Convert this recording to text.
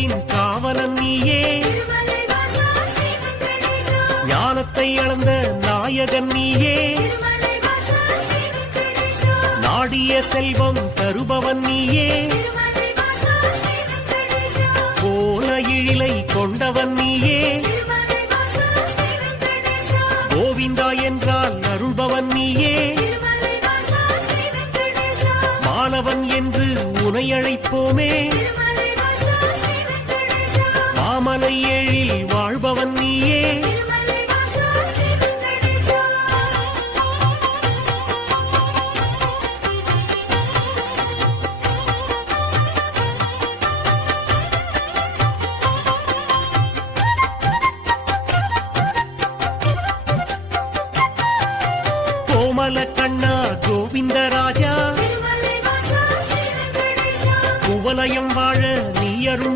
கோவிலின் காவலன் நீயே, ஞானத்தை அளந்த நாயகன் நீயே, நாடிய செல்வம் தருபவன் நீயே, கோல எழிலை கொண்டவன் நீயே, கோவிந்தா என்றால் அருள்பவன் நீயே, மாணவன் என்று உனை அழைப்போமே, மாமலை ஏழில் வாழ்பவன் நீயே, கோமல கண்ணா கோவிந்தராஜா, குவலயம் வாழ நீ அருள்வா.